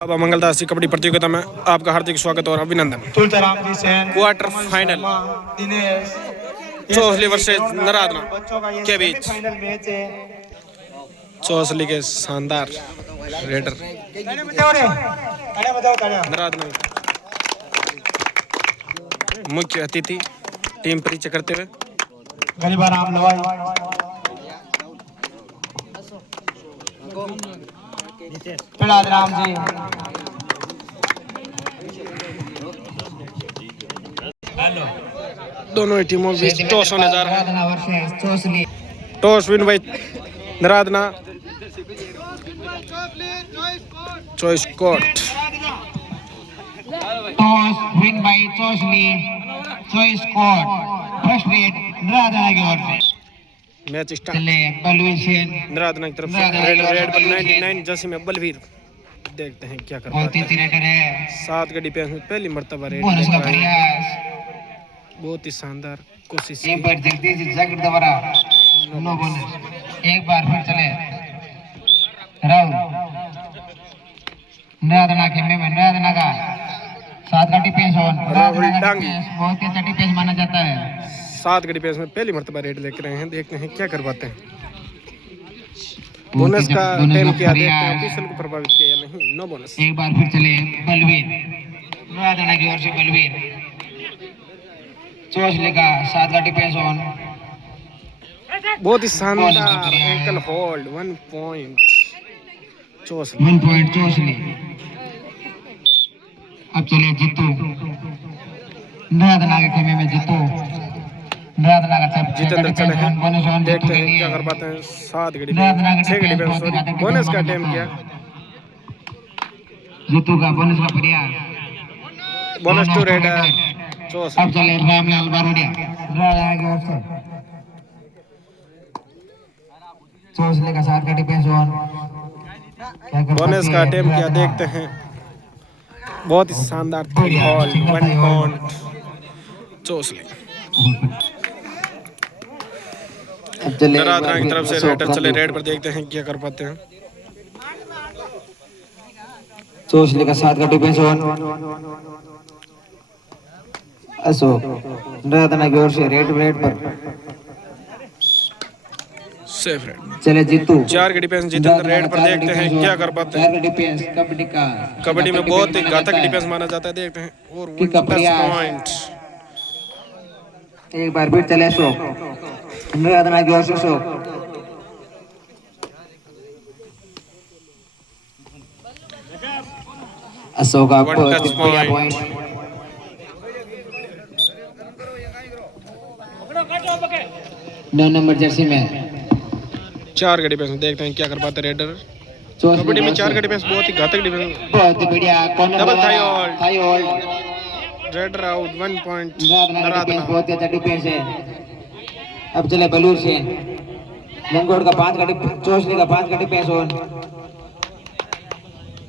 बाबा मंगलदास जी कबड्डी प्रतियोगिता में आपका हार्दिक स्वागत और अभिनंदन। क्वार्टर फाइनल चौसली वर्सेस नरादना के बीच चौसली के शानदार रेडर नरादना मुख्य अतिथि टीम परिचय करते हुए राम जी दोनों ही टीमों के बीच टॉस होने जा रहा है। Toss win by Naradana choice court. Toss win by Chausli choice court first raid Naradana की ओर से मैच स्टार्ट। चले बलवीर सेन नरादना की तरफ से रेड पर 99 जर्सी में बलवीर। देखते हैं क्या करता बहुत ही रेडर है। 7 के डिफेंस में पहली मर्तबा रेड बोनस का प्रयास बहुत ही शानदार कोशिश एक बार जगदीश जगत द्वारा नो बोनस एक बार फिर चले राहुल नरादना के में नरादना का 7 का डिफेंस राहुल डांगी बहुत ही अच्छा डिफेंस माना जाता है। 7 के डिफेंस में पहली मर्तबा रेड लेकर रहे हैं। देखते हैं क्या कर पाते हैं। बोनस का टाइम किया, देखते हैं ऑफिशियल को प्रभावित किया या नहीं। No bonus. एक बार फिर चले बलवीर नरादना की ओर से बलवीर चौसले का 7 का डिफेंस ऑन बहुत ही शानदार एंकल होल्ड 1 पॉइंट चौसली। 1 पॉइंट चौसले। अब चले जीतू नरादना के खेमे में जीतू नरादना का जितेंद्र चले हैं। बोनस ऑन देखते हैं क्या कर पाते हैं। 7 के डिफेंस 6 के डिफेंस बोनस का टाइम किया। जीतू का बोनस का प्रयास बोनस टू रेड चौसली। अब चले रामलाल बारोडिया नरादना की ओर से चौसले का 7 का डिफेंस ऑन बोनस का टाइम किया। देखते हैं बहुत ही शानदार 3 हॉल 1 पॉइंट चौसली। नरादना की तरफ से रेडर चले रेड पर। देखते हैं क्या कर पाते हैं। चौसले का 7 का डिफेंस ऑन अशोक नरादना की ओर से रेड पर सेफ रेड। चले जीतू 4 के डिफेंस जितेंद्र रेड पर। देखते हैं क्या कर पाते हैं। 4 का डिफेंस कबड्डी का कबड्डी में बहुत ही घातक डिफेंस माना जाता है। देखते हैं और किक का प्रयास। पॉइंट। एक बार फिर चले अशोक नरादना की ओर से अशोक अशोक का पॉइंट 9 नंबर जर्सी में 4 के डिफेंस में। देखते हैं क्या कर पाते हैं रेडर। चौसले कबड्डी में 4 का डिफेंस बहुत ही घातक डिफेंस। बहुत ही बढ़िया double thigh hold high hold raider out 1 point Naradana Naradana. बहुत ही अच्छा डिफेंस है। अब चले बलूर सेन लंगोट का 5 का डिफेंस चौसले का 5 का डिफेंस ऑन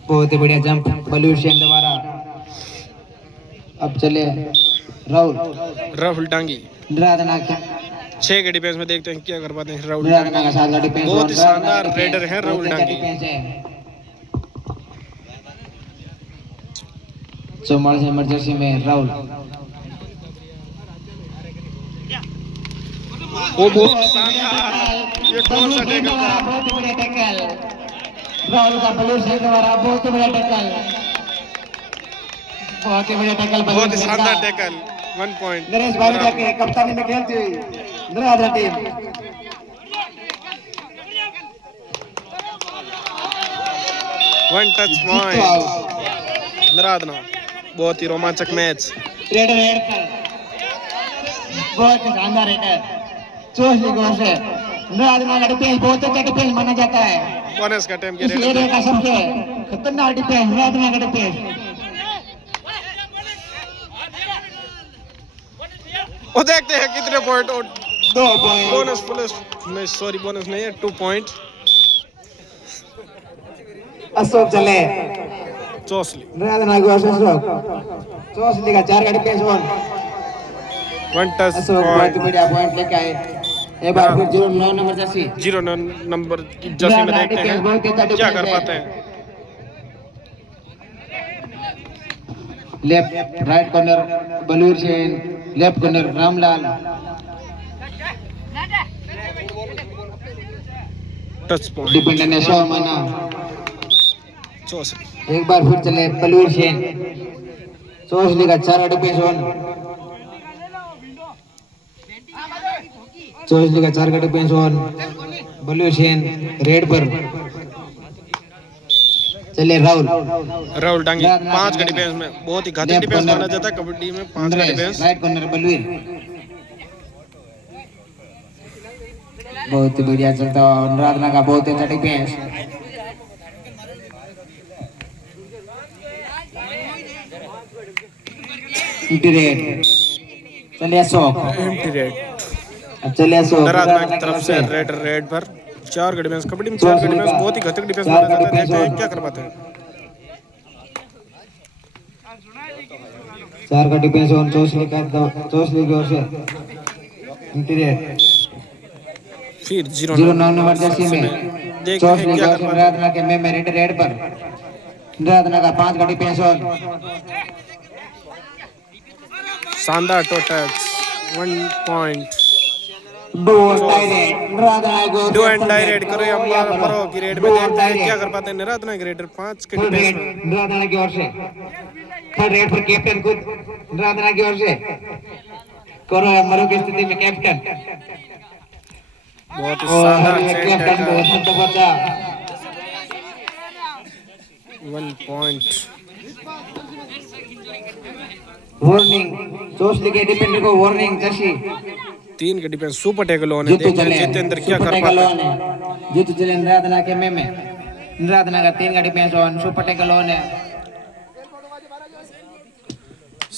बहुत ही बढ़िया जंप बलूर सेन द्वारा। अब चले राहुल डांगी नरादना के 6 के डिफेंस में। देखते हैं क्या कर पाते हैं राहुल नरादना का डांगी। 7 का डिफेंस बहुत ही शानदार रेडर है राहुल डांगी। 44 नंबर जर्सी में राहुल वो बहुत शानदार ये कौन सा टैकल था। बहुत ही बढ़िया टैकल राहुल का बलूर सेन द्वारा बहुत ही बढ़िया टैकल बहुत ही बढ़िया टैकल बहुत ही शानदार टैकल 1 पॉइंट नरेश बारोडिया के कप्तानी में खेलती हुई नरादना टीम 1 टच पॉइंट नरादना। बहुत ही रोमांचक मैच। रेडर हेड बहुत ही शानदार रेडर चौसली की ओर से नरादना का डिफेंस बहुत अच्छा डिफेंस माना जाता है। बोनस का टाइम इस एरिया का सबसे खतरनाक डिफेंस नरादना का डिफेंस। वो देखते हैं कितने पॉइंट। 2 पॉइंट बोनस प्लस नहीं सॉरी बोनस नहीं है 2 पॉइंट अशोक चले चौसली। नरादना की ओर से अशोक चौसली का 4 का डिफेंस ऑन 1 टच अशोक बहुत ही बढ़िया पॉइंट लेके आए। एक बार फिर 09 नंबर जर्सी 09 नंबर की जर्सी में देखते हैं क्या कर पाते हैं। Left right corner Balvir Sen, left corner Ramlal. Touch point dependent है 100 माना। 64 एक बार फिर चले बलवीर सेन, चौसली का 4 डिफेंस ऑन, चौसली का 4 का defence on, Balvir Sen raid पर चले राहुल डांगी 5 का डिफेंस में बहुत ही घातक डिफेंस माना जाता है कबड्डी में। 5 का डिफेंस। राइट कॉर्नर बलवीर, बहुत ही बढ़िया चलता हुआ अनुराधना का बहुत ही अच्छा डिफेंस। रेड चले अशोक, एम्प्टी रेड चले अशोक अनुराधना की तरफ से रेड पर 4 का डिफेंस। कबड्डी में 4 का डिफेंस बहुत ही घातक डिफेंस माना जाता है। देखते हैं क्या कर पाते हैं। 4 का डिफेंस ऑन, चौसली की ओर से इंटीरियर फिर 09 नंबर जर्सी में देखते हैं चौसली क्या की ओर कर से पाते हैं। अनुराधना के में रेड पर, अनुराधना का 5 का डिफेंस ऑन, शानदार total 1 point. Do and direct करो या मरो की रेड में। देखते हैं क्या कर पाते हैं अनुराधना के रेडर 5 के डिफेंस में। अनुराधना की ओर से थर्ड रेड पर कैप्टन खुद अनुराधना की ओर से करो या मरो की स्थिति में कैप्टन। बहुत ही शानदार कैप्टन बहुत अच्छा बचा। 1 पॉइंट। वार्निंग, चौसली के डिफेंडर को वार्निंग जर्सी। 3 के डिफेंस सुपर टैकल होने। देखते हैं जितेंद्र क्या कर पाते हैं। जीतू चले अनुराधना के में अनुराधना का 3 का defence on, super tackle on है।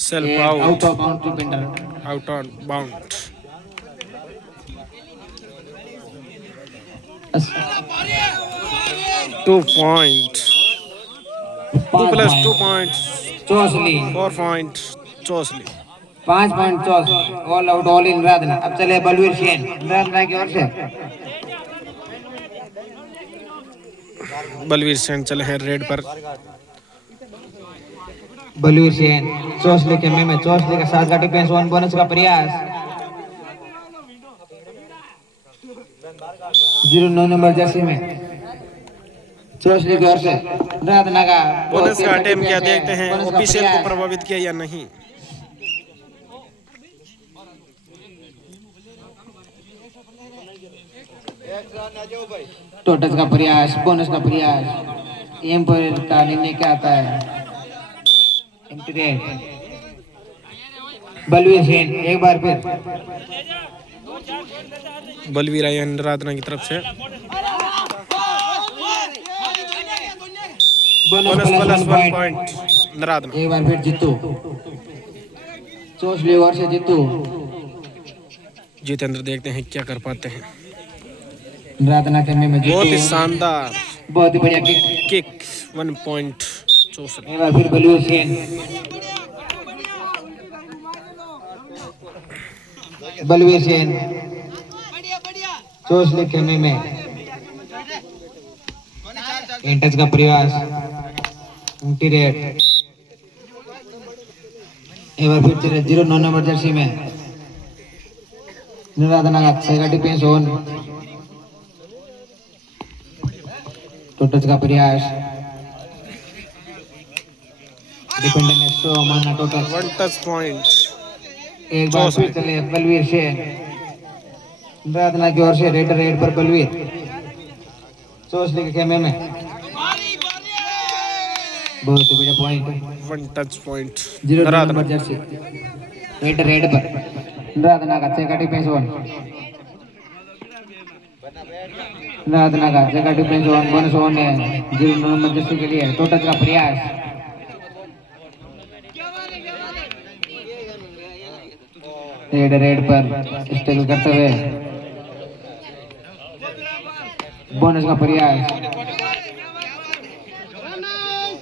Self out of bound defender, out on bound. 2 point. 2 plus 2 point. Chausli 4 point Chausli. 5 point Chausli. All out all in Anuradhana. अब चले बलवीर सेन अनुराधना की ओर से। बलवीर सेन चले हैं रेड पर। बलवीर सेन चौसली के में चौसली का 7 का डिफेंस ऑन, बोनस का प्रयास 09 नंबर जर्सी में चौसली की ओर से अनुराधना का बोनस का अटेम्प्ट किया। देखते हैं ऑफिशियल को प्रभावित किया या नहीं। टोटस का प्रयास, बोनस का प्रयास, एम पर का निर्णय क्या आता है। बलवीर सेन एक बार फिर बलवीर आई अनुराधना की तरफ से। Bonus plus 1 point Anuradhana. एक बार फिर जीतू, चौसली ओर से जीतू। जितेंद्र देखते हैं क्या कर पाते हैं। अनुराधना के में बहुत ही शानदार बहुत ही बढ़िया किक 1 पॉइंट चौसली। एक बार फिर बलवीर सेन, बलवीर सेन चौसली के में इंटच का प्रयास इंटीरियर। एक बार फिर चले 09 नंबर जर्सी में अनुराधना का 6 का डिफेंस ऑन, टोटस का प्रयास डिफेंडर ने 100 माना टोटस। 1 टच पॉइंट। एक बार फिर चले बलवीर सेन अनुराधना की ओर से रेड पर बलवीर चौसली के खेमे में बहुत ही बढ़िया point. 1 touch point 09 number Jersey red पर अनुराधना का 6 का डिफेंस ऑन, अनुराधना का 6 का डिफेंस ऑन, बोनस ऑन है 09 नंबर जर्सी के लिए। टोटस का प्रयास रेड पर स्ट्रगल करते हुए, बोनस का प्रयास,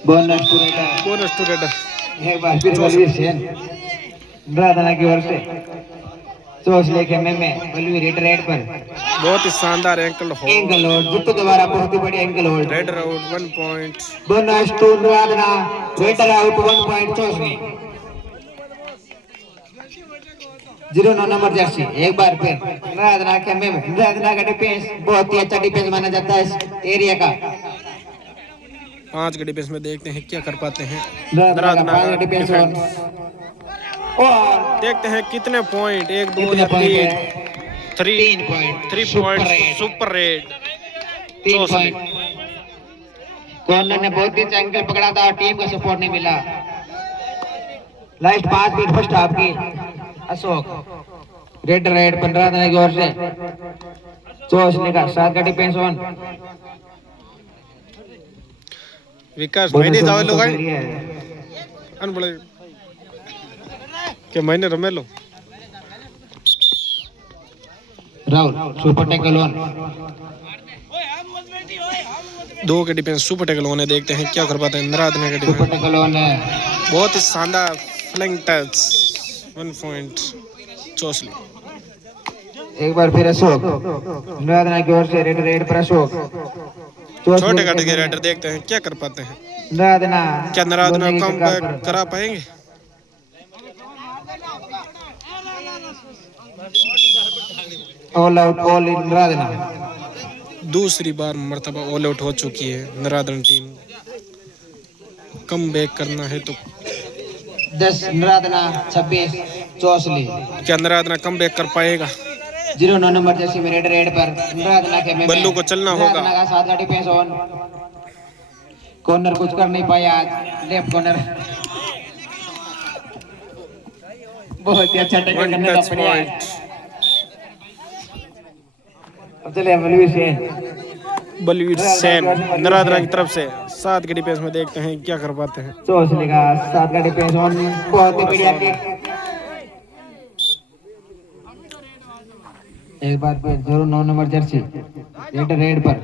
बोनस टू रेडर। एक बार फिर बलवीर सेन अनुराधना की ओर से चोसले खेमे में बलवी रेड रेड पर बहुत ही शानदार एंकल एंकल होल्ड। होल्ड जितने दोबारा बहुत ही बड़ी ankle hold raid out 1 point. Bonus to Anuradhana raider out 1 point Chausli 09 number jersey. एक बार फिर अनुराधना खेमे में अनुराधना का डिफेंस बहुत ही अच्छा डिफेंस माना जाता है इस एरिया का। 5 के डिफेंस में देखते हैं क्या कर पाते हैं अनुराधना अनुराधना का का डिफेंस डिफेंस। और देखते हैं कितने पॉइंट, 1 2 कितने या पॉइंट 3। है? 3 point 3 super point raid. Super raid. 3 Chausli point corner ने बहुत ही अच्छा एंगल पकड़ा था और टीम का सपोर्ट नहीं मिला। लास्ट 5 मिनट फर्स्ट हाफ की अशोक रेड रेड 15 देने की ओर से चोसले का 7 का डिफेंस ऑन विकास मैंने जावे लोग अन बोले के मैंने रमे लो राहुल सुपर टैकल ऑन 2 के डिफेंस सुपर टैकल होने। देखते हैं क्या कर पाते हैं अनुराधना का सुपर डिफेंस। टैकल ऑन है बहुत ही शानदार फ्लैंक टच 1 पॉइंट चोसली। एक बार फिर अशोक अनुराधना की ओर से रेड रेड पर अशोक छोटे कट के राइडर देखते हैं क्या कर पाते हैं। अनुराधना क्या अनुराधना कम बैक करा पाएंगे? All out all in Anuradhana. दूसरी बार मर्तबा ऑल आउट हो चुकी है अनुराधना टीम। कम बैक करना है तो 10 अनुराधना 26 चोसली। क्या अनुराधना कम बैक कर पाएगा? 09 नंबर जर्सी में रेड रेड पर अनुराधना के बल्लू को चलना होगा। अनुराधना का 7 का डिफेंस ऑन कॉर्नर कुछ कर नहीं पाया आज लेफ्ट कॉर्नर बहुत ही अच्छा टैकल 1 करने का टच प्रयास। पॉइंट। अब चले बलवीर से बलवीर सेन अनुराधना की तरफ से 7 के डिफेंस में देखते हैं क्या कर पाते हैं। चोसली का 7 का डिफेंस ऑन बहुत ही बढ़िया किक। एक बार फिर 09 नंबर जर्सी रेड रेड पर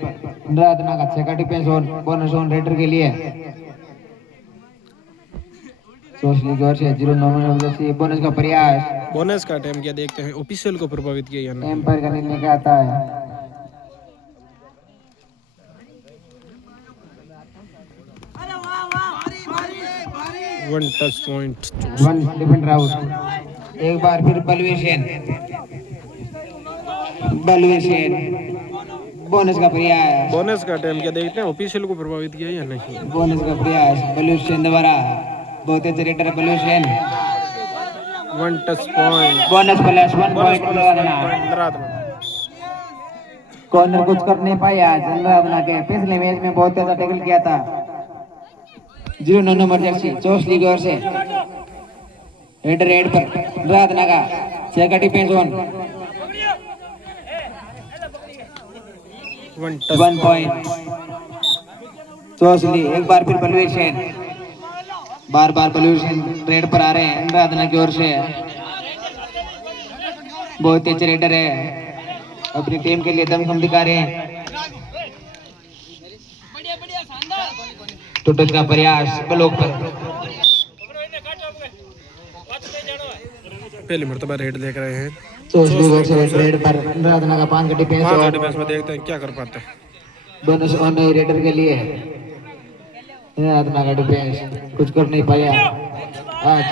अनुराधना का 6 का defence on bonus on raider के लिए चोसली की ओर से 09 नंबर जर्सी बोनस का प्रयास। बोनस का टाइम क्या देखते हैं ऑफिशियल को प्रभावित किया या नहीं। एम्पायर का निर्णय क्या आता है? One touch point. 1 defender out. एक बार फिर बलवीर सेन बोनस का प्रयास। बोनस का टाइम क्या देखते हैं ऑफिशियल को प्रभावित किया या नहीं। बोनस का प्रयास बलवीर सेन दोबारा बहुत अच्छे raider Balveer Sen 1 touch point. Bonus plus 1 bonus point plus Anuradhana. Corner कुछ कर नहीं पाया आज अनुराधना के। पिछले मैच में बहुत अच्छा टैकल किया था 09 नंबर जर्सी चोसली की ओर से रेड रेड पर अनुराधना का 6 का डिफेंस ऑन 1 पॉइंट चोसली। एक बार फिर बलवीर सेन बार बलवीर सेन रेड पर आ रहे हैं अनुराधना की ओर से। बहुत ही अच्छे रेडर है अपनी टीम के लिए दमखम दिखा रहे हैं। टूटस का प्रयास ब्लॉक पर पहली मर्तबा रेड देख रहे हैं। चोसली की ओर से रेड पर अनुराधना का 5 का डिफेंस 5 और डिफेंस में देखते हैं क्या कर पाते हैं। बोनस ऑन रेडर के लिए अनुराधना का डिफेंस कुछ कर नहीं पाया आज।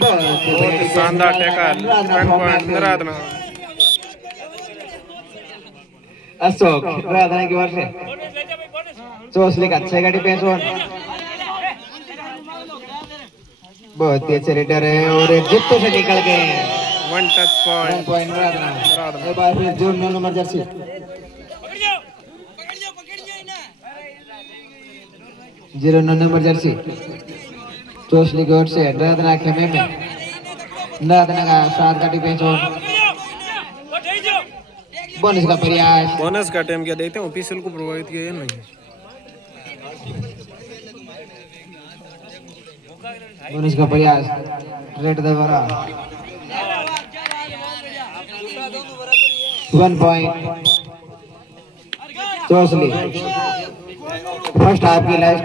बहुत ही शानदार टैकल 1 पॉइंट अनुराधना। अशोक अनुराधना की ओर से चोसली का 6 का डिफेंस ऑन बहुत ही अच्छे रेडर है और एक जित्तों से निकल गए 1 टच 1 पॉइंट पॉइंट अनुराधना। एक बार फिर 09 नंबर जर्सी 09 नंबर जर्सी चोसली की ओर से अनुराधना खेमे में अनुराधना का 7 का डिफेंस ऑन बोनस का प्रयास। बोनस का टाइम क्या देखते हैं ऑफिशियल को प्रभावित किया या नहीं। बोनस का प्रयास रेड दोबारा 1 पॉइंट चोसली। फर्स्ट हाफ की लास्ट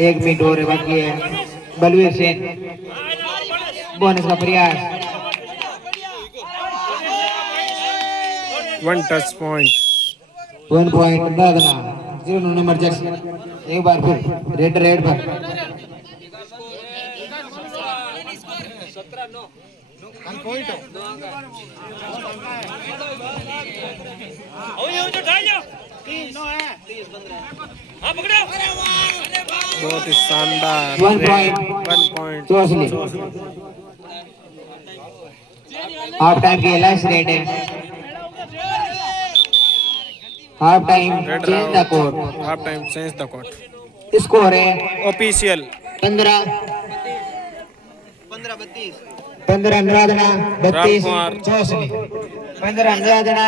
1 मिनट और बाकी है बलवीर सेन बोनस का प्रयास 1 टच पॉइंट 1 पॉइट दादना 0 नंबर जर्सी एक बार फिर रेड पर बहुत ही शानदार 1 point 1 point Chausli half time की लास्ट रेड है half time change the court half time change the court score है ऑफिशियल 15 अनुराधना 32 चौसली 15 अनुराधना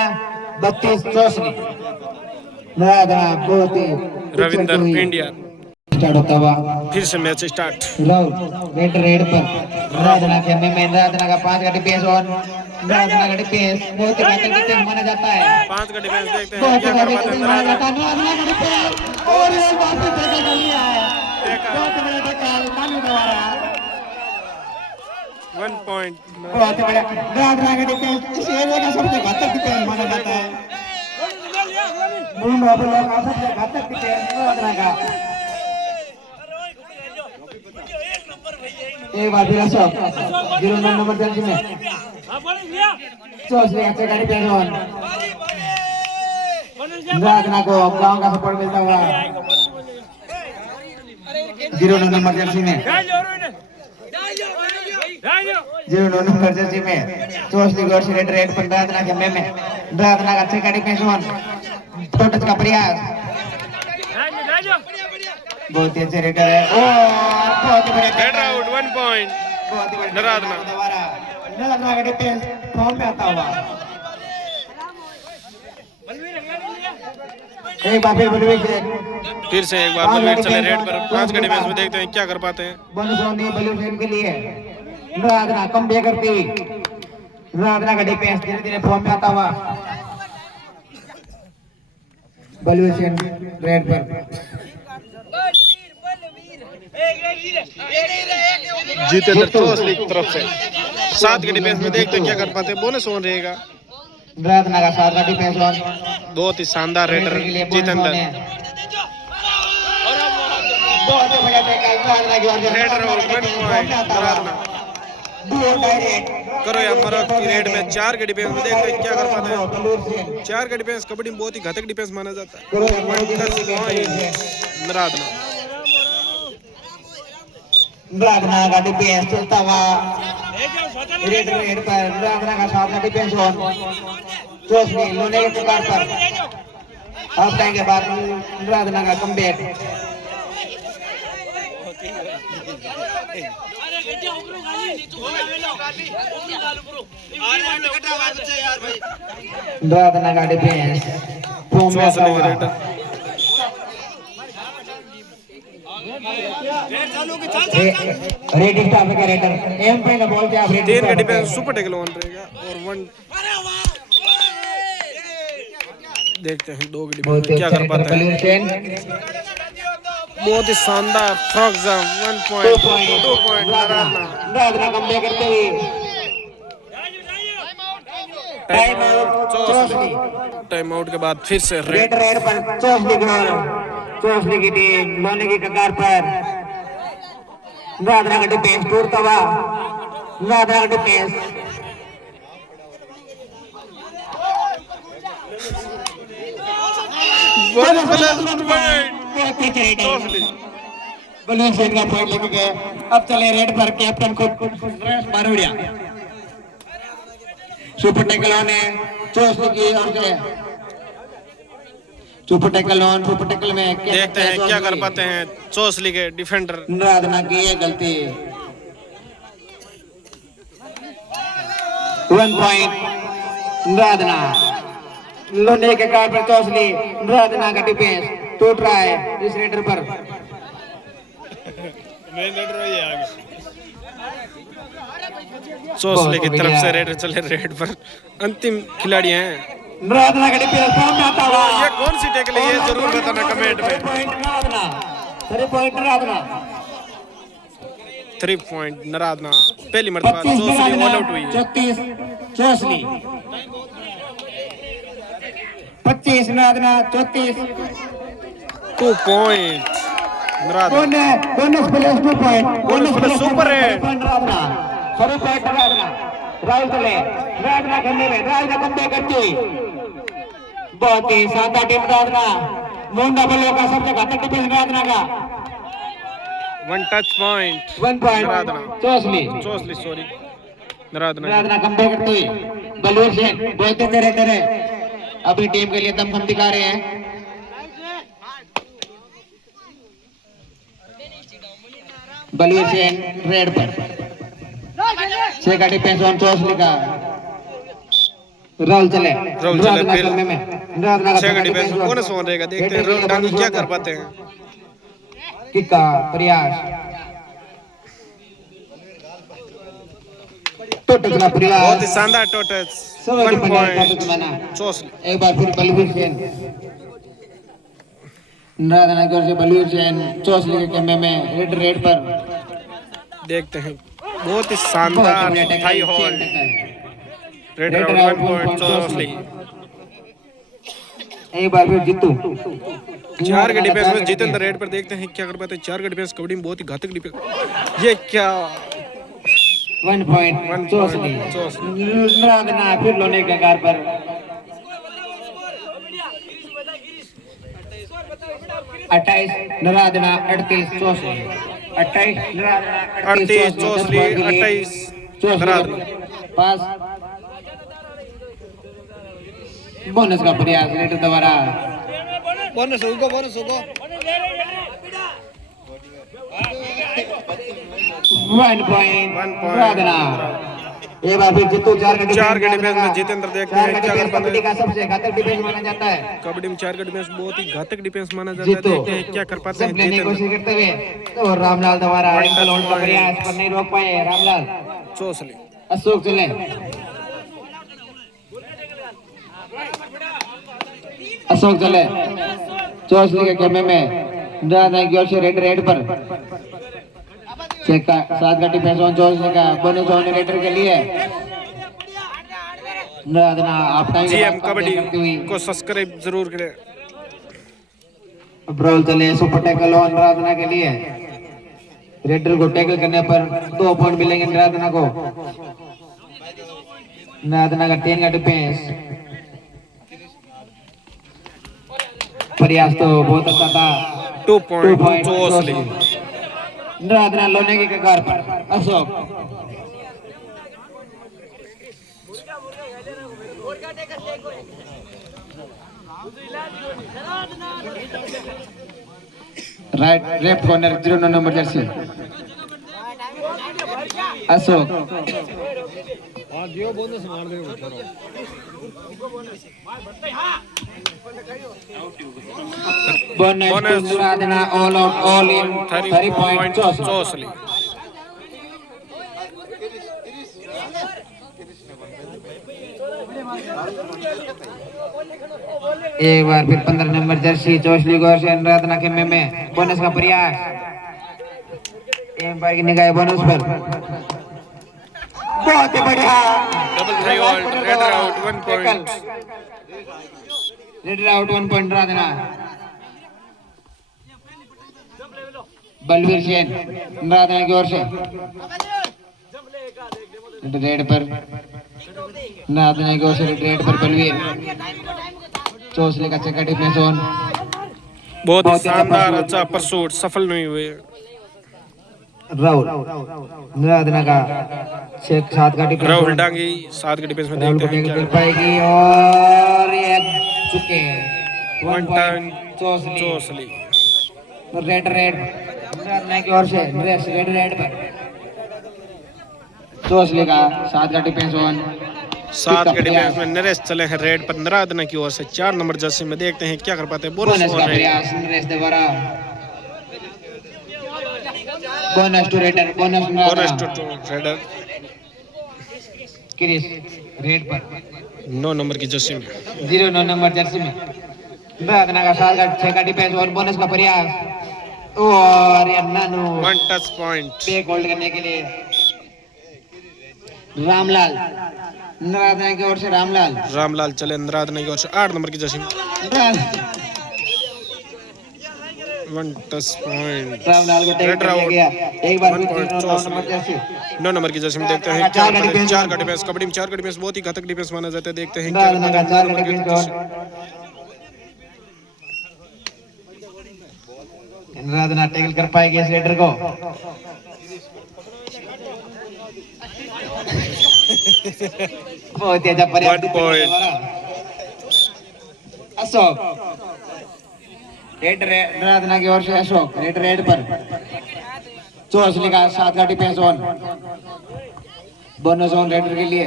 32 चौसली अनुराधना बहुत ही रविंदर इंडिया स्टार्ट होता हुआ फिर से मैच स्टार्ट राहुल रेड पर अनुराधना के में अनुराधना का 5 का डिफेंस ऑन अनुराधना का डिफेंस बहुत ही घातक डिफेंस माना जाता है 5 का डिफेंस देखते हैं बहुत क्या ही कर घातक पाते हैं डिफेंस माना जाता है अनुराधना का डिफेंस और ये वापस टैकल कर लिया है बहुत बड़ा टैकल मानू द्वारा 1 पॉइंट बहुत बड़ा अनुराधना का डिफेंस इस एरिया का सबसे घातक डिफेंस माना जाता है मून बाबूला का सबसे घातक डिफेंस अनुराधना का एक बार फिर अशोक 0 नंबर जर्सी में चौसली अच्छे गाड़ी पे जोन अनुराधना को गांव का सपोर्ट मिलता हुआ 0 नंबर जर्सी में 0 नंबर जर्सी में चौसली गौर से रेड पर अनुराधना के में अनुराधना का अच्छे गाड़ी पे जोन टोटस का प्रयास बहुत ही अच्छे रेडर है ओ बहुत ही बड़े हेड आउट 1 पॉइंट बहुत ही बड़े अनुराधना दोबारा अनुराधना का डिफेंस फॉर्म में आता हुआ एक बार फिर बलवीर सेन फिर से एक बार बलवीर चले रेड पर 5 का डिफेंस में देखते हैं क्या कर पाते हैं बोनस ऑन नहीं बलवीर सेन के लिए अनुराधना कम बैक करती हुई अनुराधना का डिफेंस धीरे धीरे फॉर्म में आता हुआ बलवीर सेन रेड पर जितेंद्र चौसली की तरफ से 7 के डिफेंस में देखते हैं क्या कर पाते हैं बोनस ऑन रहेगा अनुराधना का 7 का डिफेंस ऑन बहुत ही शानदार रेडर जितेंद्र बहुत ही बड़ा टैकल अनुराधना की ओर से रेडर आउट 1 पॉइंट अनुराधना करो या मरो की रेड में 4 के डिफेंस में देखते हैं क्या कर पाते हैं 4 का डिफेंस कबड्डी में बहुत ही घातक डिफेंस माना जाता है अनुराधना अनुराधना का डिफेंस चलता हुआ रेड पर अनुराधना का 7 का डिफेंस ऑन चौसली लोने के प्रकार पर हाफ टाइम के बाद अनुराधना का कमबैक अनुराधना का डिफेंस फॉर्म में आता हुआ रेड स्टार का रेडर एम पे ना बोलते आप रेड 3 का डिफेंस सुपर टैकल ऑन रहेगा और 1 देखते हैं 2 के डिफेंस में क्या कर पाते हैं बहुत ही शानदार frog jump 1 point 2 point Anuradhana come back करते हुए टाइम आउट के बाद फिर से रेड पर चौसली की टीम लोने की कगार पर अनुराधना का डिफेंस टूटता हुआ अनुराधना का डिफेंस बलवीर सेन का पॉइंट लेके गए अब चले रेड पर कैप्टन को बारोड़िया सुपर टैकल ऑन है चौसली की ओर से super tackle on super tackle में देखते हैं क्या कर पाते हैं चौसली के डिफेंडर अनुराधना की ये गलती 1 पॉइंट अनुराधना लोने के कार पर चौसली अनुराधना का डिफेंस टूट रहा है इस रेडर पर चौसली की तरफ से रेडर चले रेड पर अंतिम खिलाड़ी हैं अनुराधना का डिफेंस फॉर्म में आता हुआ ये कौन सी टैकल है ये जरूर बताना कमेंट में 3 पॉइंट अनुराधना 3 पॉइंट नरादना पहली मरतबा 25 चोसली ऑल आउट हुई है। 34 Chausli 25 Naradana 34 2 point Naradana bonus plus 2 point bonus plus super है। नरादना सॉरी पॉइंट नरादना राहुल चले नरादना करने में नरादना कम करती बहुत ही शानदार टीम नरादना मुंडा बल्ले का सबसे घातक डिफेंस नरादना का 1 टच पॉइंट 1 पॉइंट नरादना चोसली सॉरी नरादना नरादना कम करती हुई बलवीर सेन बहुत ही तेरे तेरे अपनी टीम के लिए दमखम दिखा रहे हैं। बलवीर सेन रेड पर छह डिफेंस ऑन चोसली का राहुल चले फिर नरादना का 6 डिफेंस बोनस ऑन रहेगा। देखते हैं राहुल डांगी क्या कर पाते हैं। किक का प्रयास टोटल का प्रयास बहुत ही शानदार टोटस 1 पॉइंट चोसली। एक बार फिर बलवीर सेन नरादना की ओर से बलवीर सेन चोसली के कैमरे में रेड पर देखते हैं बहुत ही शानदार high hold raid round 1 point Chausli. एक बार फिर जीतू 4 के डिफेंस में जितेंद्र रेड पर देखते हैं क्या कर पाते हैं। 4 के डिफेंस कबड्डी में बहुत ही घातक डिफेंस। ये क्या 1 पॉइंट चोसली नरादना फिर लोने के कार पर 28 नरादना 38 चोसली 28 नरादना 38 चोसली 28 नरादना। पास बोनस का प्रयास रेटर द्वारा बोनस होगा 1 पॉइंट नरादना। एक बार फिर जीतू 4 के डिफेंस में जितेंद्र देखते हैं क्या कर पाते कबड्डी हैं। का सबसे घातक डिफेंस माना जाता है। कबड्डी में 4 का डिफेंस बहुत ही घातक डिफेंस माना जाता है। देखते हैं क्या कर पाते हैं सब लेने की कोशिश जितेंद्र करते हुए तो रामलाल द्वारा एंकल होल्ड का प्रयास पर नहीं रोक पाए रामलाल। चोसली अशोक चले चोसली के कैमरे में नरादना की ओर से रेड पर चेक का 7 का डिफेंस ऑन चोसली का बोनस ऑन रेडर के लिए नरादना आप टाइम जीएम कबड्डी को सब्सक्राइब जरूर करें। ब्रोल चले सुपर टैकल ऑन नरादना के लिए रेडर को टैकल करने पर 2 पॉइंट मिलेंगे नरादना को। नरादना का 10 का डिफेंस प्रयास तो बहुत अच्छा था 2 पॉइंट चोसली नरादना लोने की कगार पर Ashok right left corner 09 number jersey Ashok bonus Naradana all out all in 30 point Chausli. एक बार फिर 15 नंबर जर्सी चोसली गौर से नरादना के में बोनस का प्रयास एक बार की निगाह बोनस पर बहुत ही बढ़िया double thigh hold raid out 1 point raid out 1 point Naradana. Balveer Sen Naradana की ओर से रेड पर नरादना की ओर से रेड पर बलवीर चोसली का चेक डिफेंस ऑन बहुत ही शानदार अच्छा परसूट सफल नहीं हुए। राहुल नरादना का 7 का डिफेंस राहुल डांगी 7 के डिफेंस में राहुल देखते को हैं टैकल क्या कर पाएगी और ये चुके 1 टर्न चोसली चोसली। रेड नरादना की ओर से रेड पर चोसली का 7 का डिफेंस ऑन 7 के डिफेंस में नरेश चले हैं रेड पर नरादना की ओर से 4 नंबर जर्सी में देखते हैं क्या कर पाते हैं। बोनस का प्रयास नरेश द्वारा bonus to raider bonus raider Chris raid पर 9 नंबर की जर्सी में 09 नंबर जर्सी में नरादना का 7 का 6 का डिफेंस और बोनस का प्रयास और ये नानू 1 टच पॉइंट। बैक होल्ड करने के लिए रामलाल, नराधना की ओर से रामलाल। रामलाल चले नराधना की ओर से 8 नंबर की जसीम। 1 touch point. रामलाल को टैग रेड कर लिया आउट। गया। एक बार 1 फिर पॉइंट 9 नंबर जर्सी। 9 नंबर की जर्सी में देखते हैं क्या करते हैं। 4 का डिफेंस, कबड्डी में 4 का डिफेंस बहुत ही घातक डिफेंस माना जाता है। देखते हैं क्या रामलाल करते का हैं 4 का 9 नंबर डिफेंस की जर्सी। राधना टैकल कर पाएगी इस रेडर को। बहुत ही अच्छा प्रयास। 1 पॉइंट। अशोक रेड राधना की ओर से अशोक रेड रेड पर चौसली का 7 का defence on. Bonus on raider के लिए।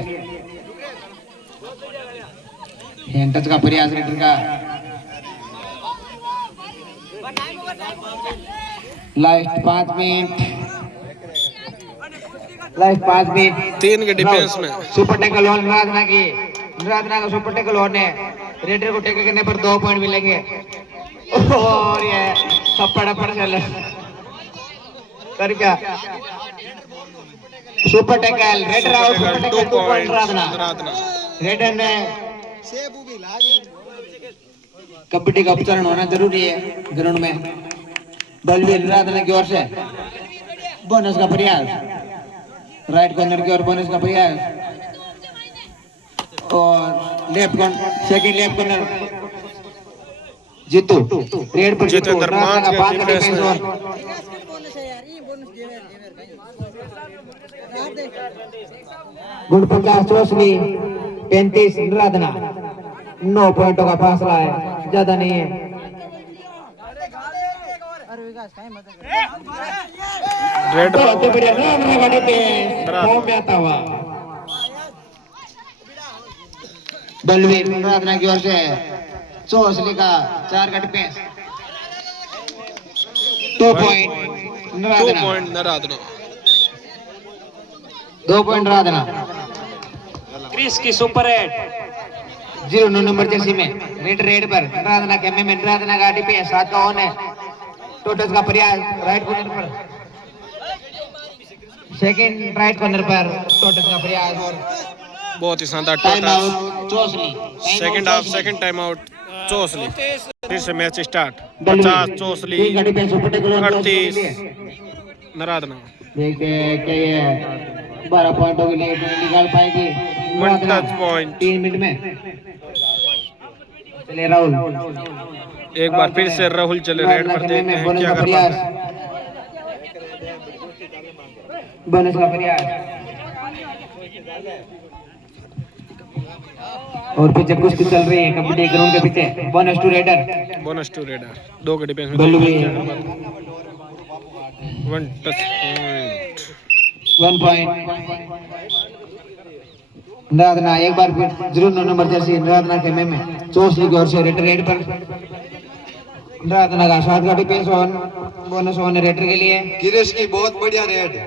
हैंड टच का प्रयास रेडर का। Last 5 minute. Last 5 minute. 3 के डिफेंस में सुपर टैकल ऑन राधना की। राधना का सुपर टैकल ऑन है। रेडर को टैकल करने पर 2 पॉइंट मिलेंगे। और ये थप्पड़ पर चले कर क्या super tackle raider out. Super tackle 2 point Radhana. Raider ने कबड्डी का उपचारण होना जरूरी है ग्राउंड में। बलवीर राधना की ओर से बोनस का प्रयास। राइट कॉर्नर की ओर बोनस का प्रयास। और left corner second left corner Jeetu raid पर जीतू जितेंद्र राधना का 5 का डिफेंस डिफेंस में। ऑन। गुणपंचास चौसली 35 राधना। 9 पॉइंटों का फासला है, ज्यादा नहीं है। रेड बहुत बढ़िया राधना का डिफेंस फॉर्म में आता हुआ। बलवीर राधना की ओर से चौसली का 4 का defence. 2 point 2 Radhana. Point Naradana. 2 point Radhana. Chris की सुपर एट 09 नंबर जर्सी में रेड रेड पर राधना के में राधना का डिफेंस 7 का ऑन है। टोटस का प्रयास राइट कॉर्नर पर। सेकंड राइट कॉर्नर पर टोटस का प्रयास। बहुत ही शानदार टाइम टोटस। Out Chausli. Second half second time out Chausli. फिर से मैच स्टार्ट। 50 चौसली 38 नराधना। देखते हैं कि ये 12 पॉइंटों के लिए निकाल पाएगी 1 टच पॉइंट। 3 मिनट में। चले राहुल एक बार फिर से राहुल चले रेड पर। देखते हैं क्या कर पाते हैं। बोनस का प्रयास। और पीछे कुश्ती चल रही है कबड्डी ग्राउंड के पीछे। Bonus to raider. Bonus to raider 2 के डिफेंस में। बल्लू भी 1 टच पॉइंट। 1 पॉइंट राधना। एक बार फिर 09 नंबर जर्सी राधना के में चौसली की ओर से रेडर रेड पर राधना का 7 का defence on. Bonus on raider के लिए। गिरीश की बहुत बढ़िया रेड।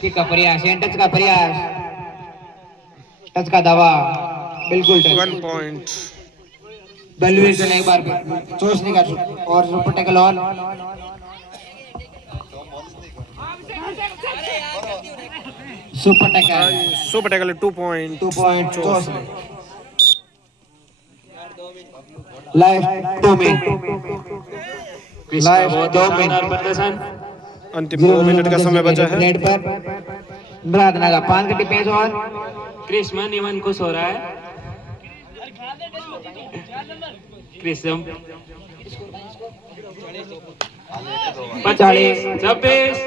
किक का प्रयास, टच का प्रयास, टच का दावा, बिल्कुल टच। 1 पॉइंट। बलवीर चले एक बार फिर चौसली का और super tackle on. Super tackle 2 point. 2 point Chausli. Last 2 minute. Chris का लास्ट बहुत 2 शानदार मिनट। प्रदर्शन। अंतिम 2 मिनट का समय बचा है। रेड पर राधना का 5 का डिफेंस ऑन। क्रिस मन इवन खुश हो रहा है। Chris 25 26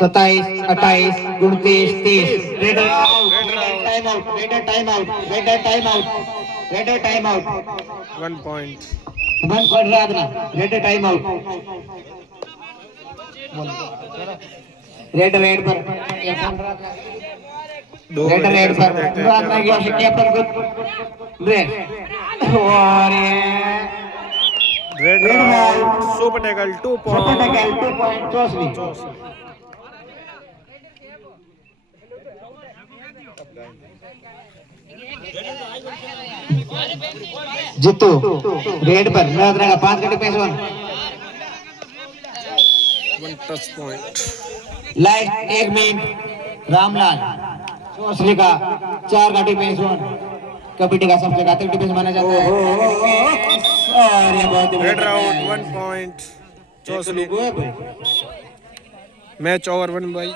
27 28 29 30। Raider out. Time out. Raider time out. Raider time out. Raider time out. 1 point. 1 point Radhana. Raider time out. Raider raid पर रेडर रेड पर राधना की ओर से कैप्टन गुड रेड। और ये raid out. Super tackle 2 super point. Tackle 2 point Chausli. Jeetu raid पर राधना का 5 का defence on. 1 touch point. Last 1 minute Ramlal Chausli का 4 का डिफेंस वन कबड्डी का सबसे घातक डिफेंस माना जाता है और ये बहुत ही raid round 1 point Chausli. Match over 1 by